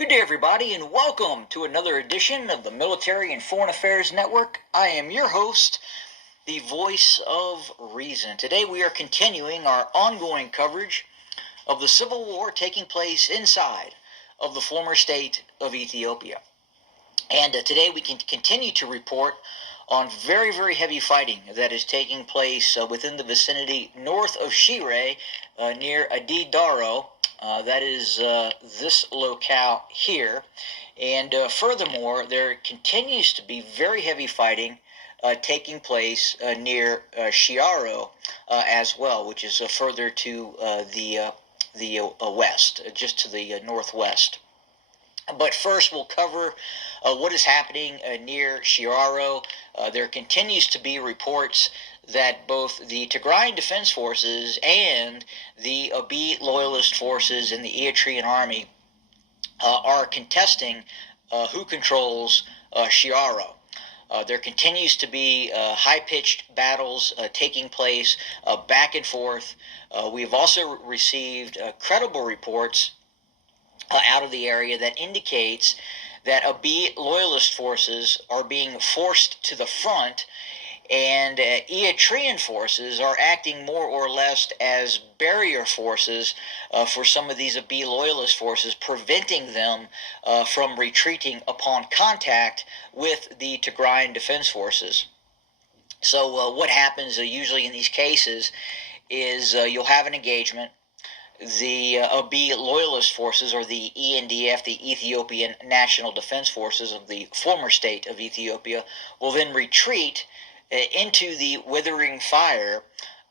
Good day, everybody, and welcome to another edition of the Military and Foreign Affairs Network. I am your host, the voice of reason. Today we are continuing our ongoing coverage of the civil war taking place inside of the former state of Ethiopia. And today we can continue to report on very, very heavy fighting that is taking place within the vicinity north of Shire, near Adidaro. That is this locale here. And furthermore, there continues to be very heavy fighting taking place near Shiaro as well, which is further to the west, just to the northwest. But first, we'll cover what is happening near Shiaro. There continues to be reports that both the Tigray Defense Forces and the Abiy loyalist forces in the Eritrean army are contesting who controls Shiaro. There continues to be high-pitched battles taking place back and forth. We've also received credible reports out of the area that indicates that Abiy loyalist forces are being forced to the front, and Eritrean forces are acting more or less as barrier forces for some of these Abiy loyalist forces, preventing them from retreating upon contact with the Tigrayan Defense Forces. So what happens usually in these cases is you'll have an engagement. The Abiy loyalist forces, or the ENDF, the Ethiopian National Defense Forces of the former state of Ethiopia, will then retreat into the withering fire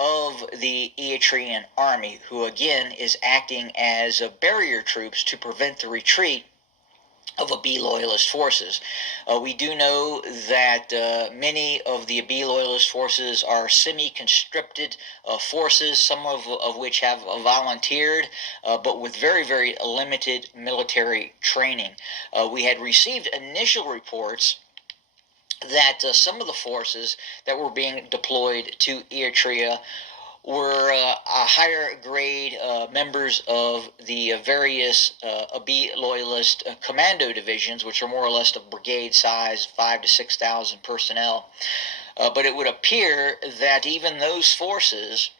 of the Eritrean army, who again is acting as barrier troops to prevent the retreat of Abiy loyalist forces. We do know that many of the Abiy loyalist forces are semi-conscripted forces, some of which have volunteered, but with very, very limited military training. We had received initial reports that some of the forces that were being deployed to Eritrea were higher grade members of the various Abiy loyalist commando divisions, which are more or less of brigade size, 5,000 to 6,000 personnel. But it would appear that even those forces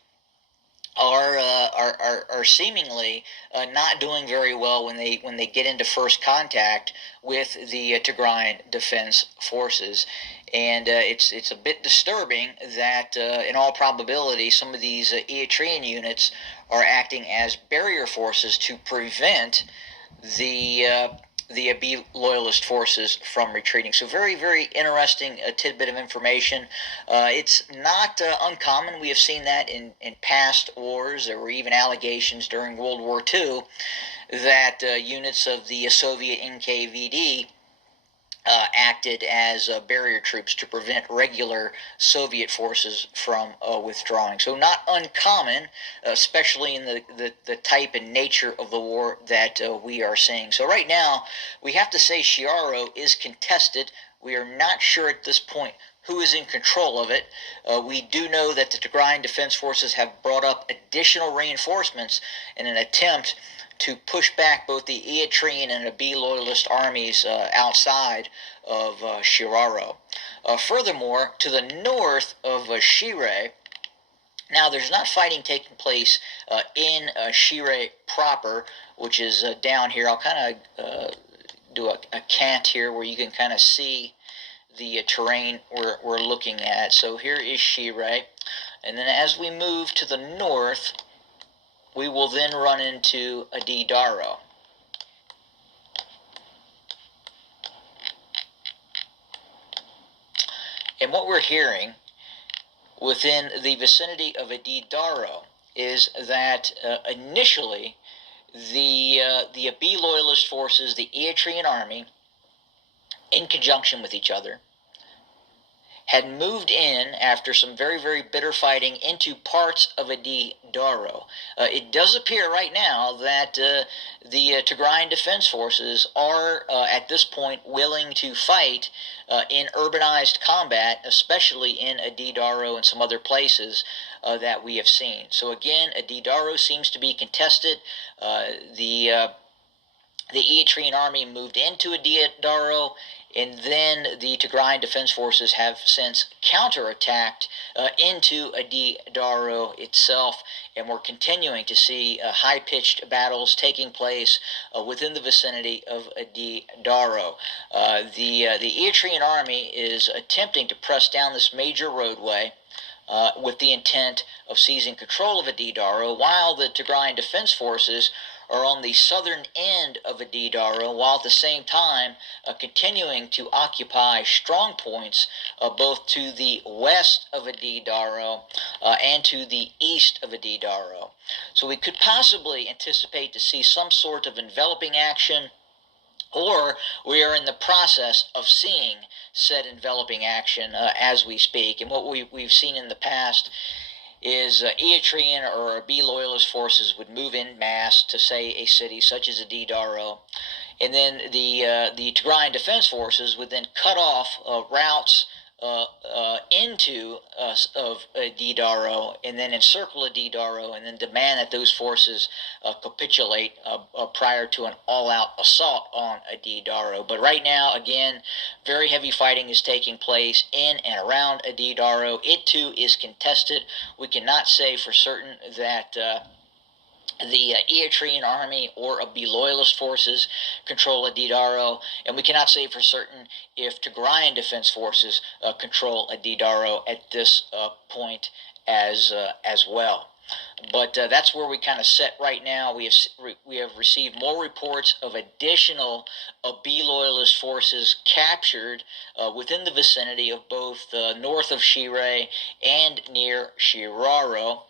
are seemingly not doing very well when they get into first contact with the Tigrayan Defense Forces. And it's a bit disturbing that in all probability some of these Eritrean units are acting as barrier forces to prevent the Abiy loyalist forces from retreating. So very, very interesting tidbit of information. It's not uncommon. We have seen that in past wars. There were even allegations during World War II that units of the Soviet NKVD acted as barrier troops to prevent regular Soviet forces from withdrawing. So not uncommon, especially in the type and nature of the war that we are seeing. So right now, we have to say Shiaro is contested. We are not sure at this point who is in control of it. We do know that the Tigrayan Defense Forces have brought up additional reinforcements in an attempt to push back both the Eritrean and Abiy loyalist armies outside of Shiaro. Furthermore, to the north of Shire, now there's not fighting taking place in Shire proper, which is down here. I'll kind of do a cant here where you can kind of see the terrain we're looking at. So here is Shire, and then as we move to the north, we will then run into Adidaro. And what we're hearing within the vicinity of Adidaro is that initially the Abiy loyalist forces, the Eritrean army, in conjunction with each other, had moved in after some very, very bitter fighting into parts of Adidaro. It does appear right now that the Tigrayan Defense Forces are at this point willing to fight in urbanized combat, especially in Adidaro and some other places that we have seen. So again, Adidaro seems to be contested. The the Eritrean army moved into Adidaro, and then the Tigrayan Defense Forces have since counterattacked into Adidaro itself, and we're continuing to see high-pitched battles taking place within the vicinity of Adidaro. The Eritrean army is attempting to press down this major roadway with the intent of seizing control of Adidaro, while the Tigrayan Defense Forces are on the southern end of Adidaro, while at the same time continuing to occupy strong points both to the west of Adidaro and to the east of Adidaro. So we could possibly anticipate to see some sort of enveloping action, or we are in the process of seeing said enveloping action as we speak. And what we've seen in the past is Eritrean or B loyalist forces would move in mass to, say, a city such as Adidaro, and then the Tigrayan Defense Forces would then cut off routes into of Adidaro, and then encircle Adidaro, and then demand that those forces capitulate prior to an all-out assault on Adidaro. But right now, again, very heavy fighting is taking place in and around Adidaro. It too is contested. We cannot say for certain that the Eritrean army or of the loyalist forces control Adidaro, and we cannot say for certain if Tigrayan Defense Forces control Adidaro at this point as well. But that's where we kind of set right now. We have received more reports of additional B loyalist forces captured within the vicinity of both north of Shire and near Shiraro.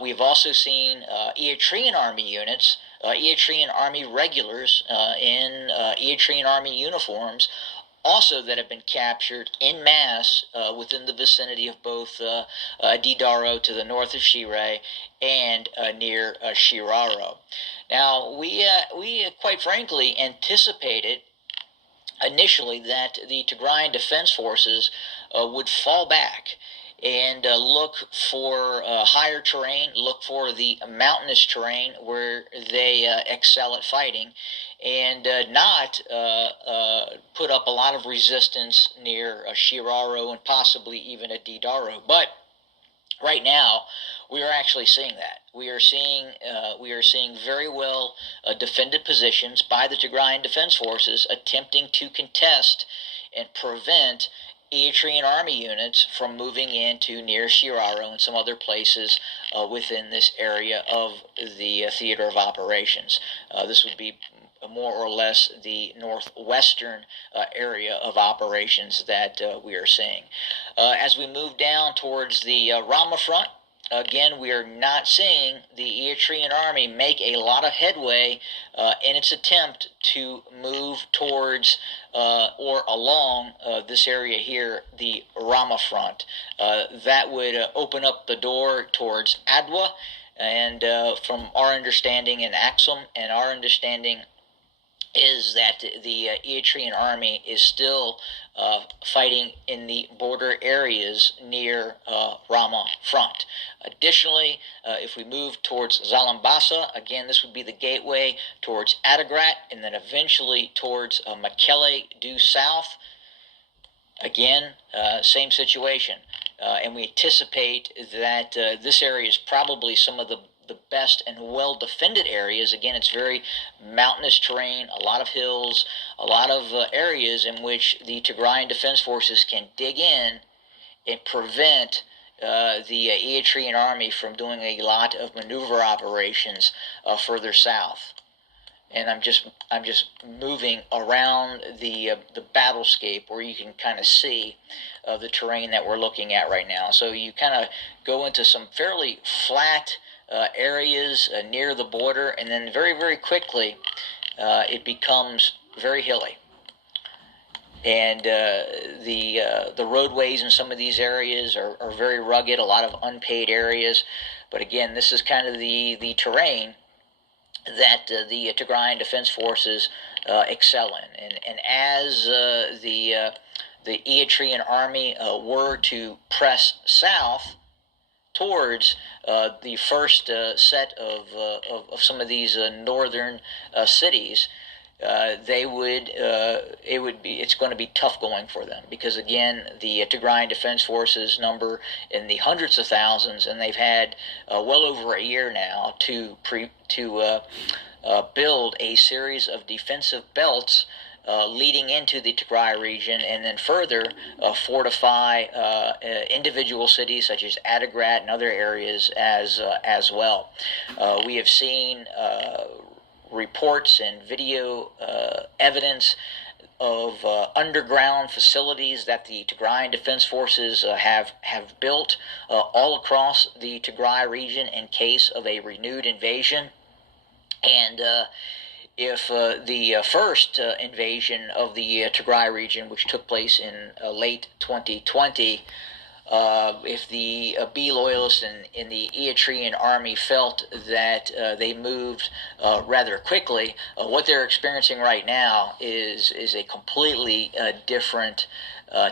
We've also seen Eritrean army units, Eritrean army regulars in Eritrean army uniforms, also that have been captured in mass within the vicinity of both Adidaro to the north of Shire and near Shiraro. Now, we quite frankly anticipated initially that the Tigrayan Defense Forces would fall back and look for higher terrain, look for the mountainous terrain where they excel at fighting, and not put up a lot of resistance near Shiraro and possibly even Adidaro. But right now, we are actually seeing that. We are seeing very well defended positions by the Tigrayan Defense Forces attempting to contest and prevent Eritrean army units from moving into near Shiraro and some other places within this area of the theater of operations. This would be more or less the northwestern area of operations that we are seeing. As we move down towards the Rama front, again, we are not seeing the Eritrean army make a lot of headway in its attempt to move towards or along this area here, the Rama front. That would open up the door towards Adwa, and from our understanding in Axum and our understanding is that the Eritrean army is still fighting in the border areas near Rama front. Additionally, if we move towards Zalambasa, again, this would be the gateway towards Adigrat, and then eventually towards Mekelle due south. Again, same situation. And we anticipate that this area is probably some of the best and well-defended areas. Again, it's very mountainous terrain, a lot of hills, a lot of areas in which the Tigrayan Defense Forces can dig in and prevent the Eritrean army from doing a lot of maneuver operations further south. And I'm just moving around the battlescape where you can kind of see the terrain that we're looking at right now. So you kind of go into some fairly flat areas near the border, and then very, very quickly it becomes very hilly. And the roadways in some of these areas are very rugged, a lot of unpaved areas. But again, this is kind of the terrain that the Tigrayan Defense Forces excel in. And as the Eritrean army were to press south towards the first set of some of these northern cities, it's going to be tough going for them, because again, the Tigrayan Defense Forces number in the hundreds of thousands, and they've had well over a year now to build a series of defensive belts leading into the Tigray region, and then further fortify individual cities such as Adigrat and other areas as well. We have seen reports and video evidence of underground facilities that the Tigrayan Defense Forces have built all across the Tigray region in case of a renewed invasion. And if the first invasion of the Tigray region, which took place in late 2020, if the B loyalists in the Eritrean army felt that they moved rather quickly, what they're experiencing right now is a completely different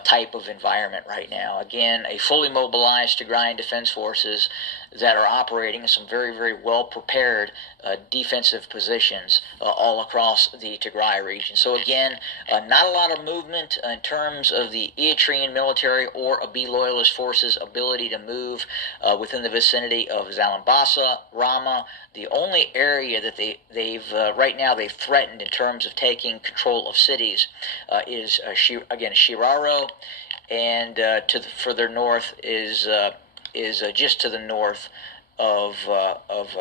type of environment right now. Again, a fully mobilized Tigrayan Defense Forces that are operating in some very, very well-prepared defensive positions all across the Tigray region. So again, not a lot of movement in terms of the Eritrean military or a B loyalist forces' ability to move within the vicinity of Zalambasa, Rama. The only area that they've right now they've threatened in terms of taking control of cities is again Shiraro, and further north is just to the north of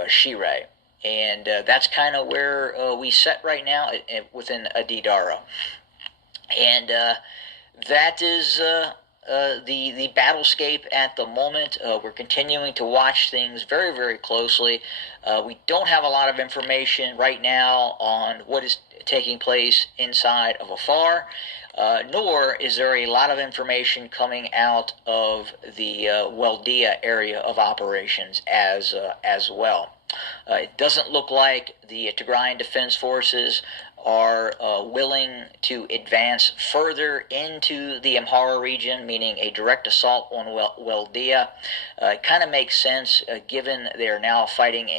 Shire, and that's kind of where we sit right now within Adidara, and that is the battlescape at the moment. We're continuing to watch things very, very closely. We don't have a lot of information right now on what is taking place inside of Afar, nor is there a lot of information coming out of the Weldia area of operations as well. It doesn't look like the Tigrayan Defense Forces are willing to advance further into the Amhara region, meaning a direct assault on Weldia. It kind of makes sense given they are now fighting,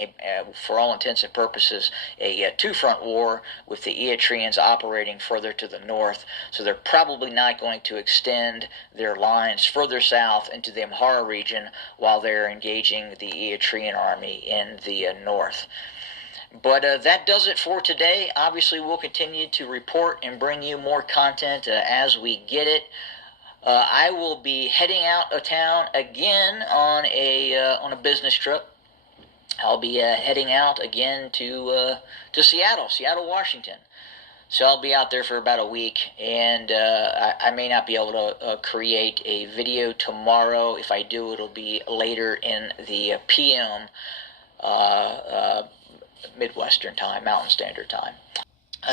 for all intents and purposes, a two-front war with the Eritreans operating further to the north. So they're probably not going to extend their lines further south into the Amhara region while they're engaging the Eritrean army in the north. But that does it for today. Obviously, we'll continue to report and bring you more content as we get it. I will be heading out of town again on a business trip. I'll be heading out again to Seattle, Washington. So I'll be out there for about a week, and I may not be able to create a video tomorrow. If I do, it'll be later in the PM. Midwestern time, Mountain Standard Time.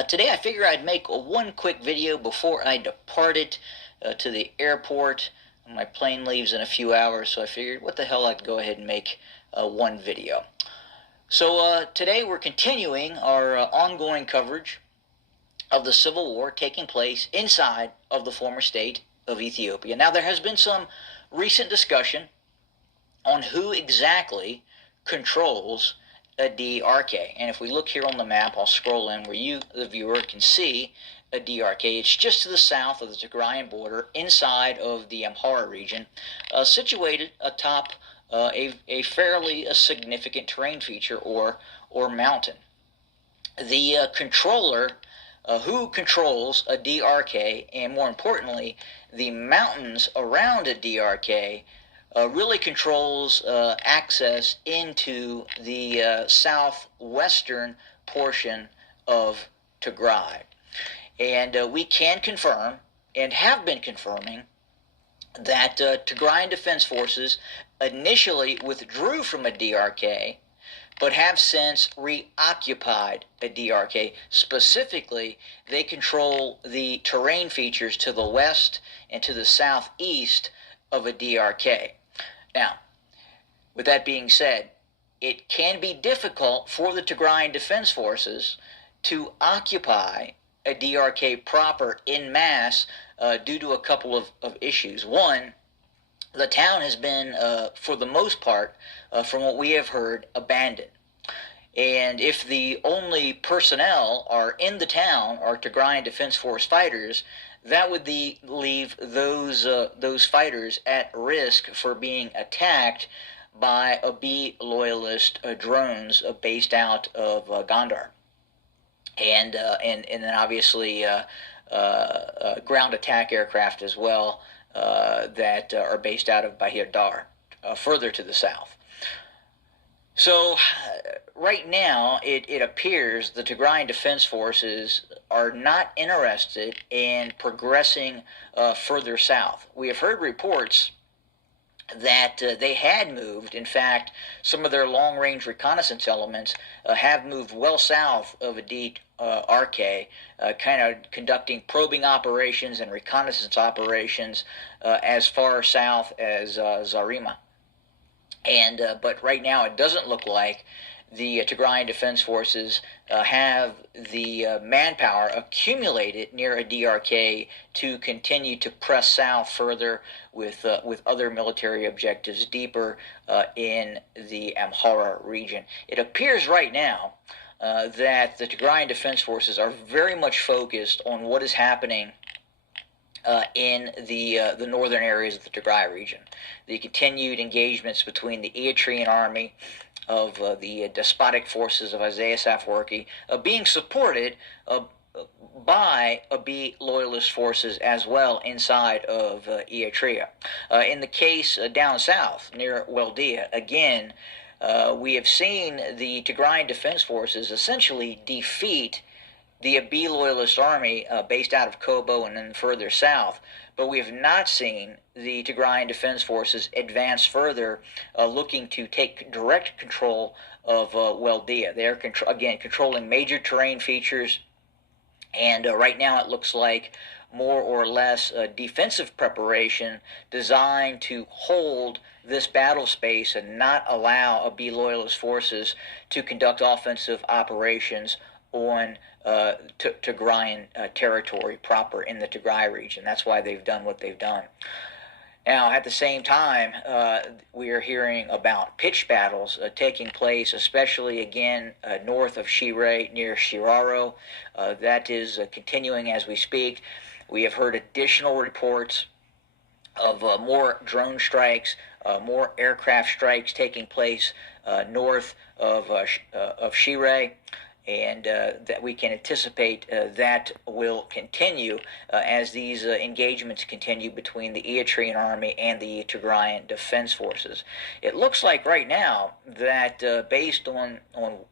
Today I figure I'd make one quick video before I departed to the airport. My plane leaves in a few hours, so I figured what the hell, I'd go ahead and make one video. So today we're continuing our ongoing coverage of the civil war taking place inside of the former state of Ethiopia. Now, there has been some recent discussion on who exactly controls a DRK. And if we look here on the map, I'll scroll in where you, the viewer, can see a DRK. It's just to the south of the Tigrayan border, inside of the Amhara region, situated atop a fairly significant terrain feature or mountain. The controller, who controls a DRK, and more importantly, the mountains around a DRK, really controls access into the southwestern portion of Tigray. And we can confirm, and have been confirming, that Tigrayan Defense Forces initially withdrew from a DRK, but have since reoccupied a DRK. Specifically, they control the terrain features to the west and to the southeast of a DRK. Now, with that being said, it can be difficult for the Tigrayan Defense Forces to occupy a DRK proper in mass due to a couple of issues. One, the town has been, for the most part, from what we have heard, abandoned. And if the only personnel are in the town are Tigrayan Defense Force fighters, that would leave those fighters at risk for being attacked by Abiy loyalist drones based out of Gondar, and then obviously ground attack aircraft as well that are based out of Bahir Dar, further to the south. So right now, it appears the Tigrayan Defense Forces are not interested in progressing further south. We have heard reports that they had moved. In fact, some of their long-range reconnaissance elements have moved well south of Adit RK, kind of conducting probing operations and reconnaissance operations as far south as Zarima. And but right now, it doesn't look like the Tigrayan Defense Forces have the manpower accumulated near a DRK to continue to press south further with other military objectives deeper in the Amhara region. It appears right now that the Tigrayan Defense Forces are very much focused on what is happening in the northern areas of the Tigray region. The continued engagements between the Eritrean army of the despotic forces of Isaias Afwerki being supported by Abiy loyalist forces as well inside of Eritrea. In the case down south near Weldia, again, we have seen the Tigrayan Defense Forces essentially defeat the Abiy loyalist army based out of Kobo and then further south, but we have not seen the Tigrayan Defense Forces advance further, looking to take direct control of Weldia. They are again controlling major terrain features, and right now it looks like more or less defensive preparation designed to hold this battle space and not allow Abiy loyalist forces to conduct offensive operations on Tigrayan territory proper in the Tigray region. That's why they've done what they've done. Now, at the same time, we are hearing about pitched battles taking place, especially again north of Shire, near Shiraro. That is continuing as we speak. We have heard additional reports of more drone strikes, more aircraft strikes taking place north of Shire. And that we can anticipate that will continue as these engagements continue between the Eritrean army and the Tigrayan Defense Forces. It looks like right now that based on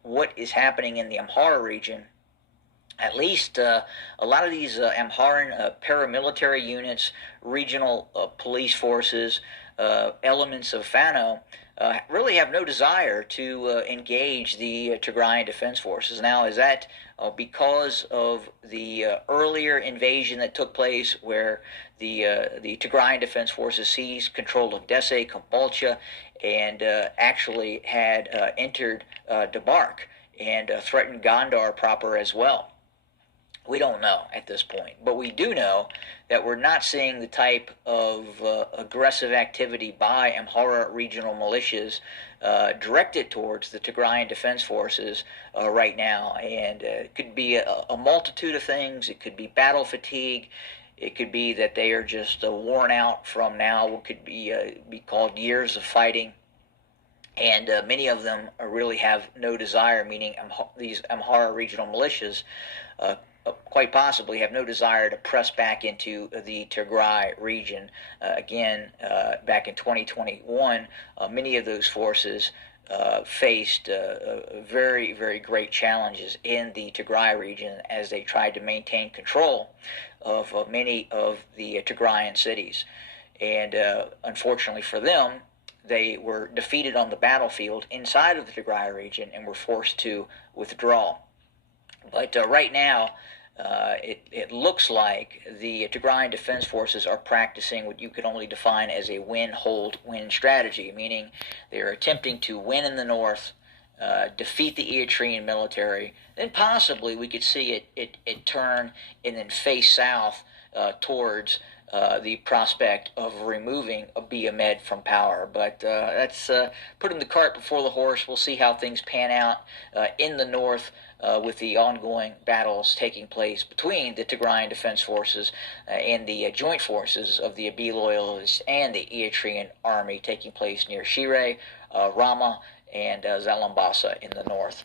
what is happening in the Amhara region, at least a lot of these Amharan paramilitary units, regional police forces, elements of Fano, really have no desire to engage the Tigrayan Defense Forces. Now, is that because of the earlier invasion that took place where the Tigrayan Defense Forces seized control of Desse, Kombolcha, and actually had entered Debark and threatened Gondar proper as well? We don't know at this point, but we do know that we're not seeing the type of aggressive activity by Amhara regional militias directed towards the Tigrayan Defense Forces right now. And it could be a multitude of things. It could be battle fatigue. It could be that they are just worn out from now what could be called years of fighting. And many of them really have no desire, meaning these Amhara regional militias quite possibly have no desire to press back into the Tigray region. Again, back in 2021, many of those forces faced very, very great challenges in the Tigray region as they tried to maintain control of many of the Tigrayan cities. And unfortunately for them, they were defeated on the battlefield inside of the Tigray region and were forced to withdraw. But right now, it looks like the Tigrayan Defense Forces are practicing what you could only define as a win, hold, win strategy, meaning they are attempting to win in the north, defeat the Eritrean military, then possibly we could see it turn and then face south towards the prospect of removing Abiy Ahmed from power. But that's putting the cart before the horse. We'll see how things pan out in the north with the ongoing battles taking place between the Tigrayan Defense Forces and the joint forces of the Abiy loyalists and the Eritrean army taking place near Shire, Rama, and Zalambasa in the north.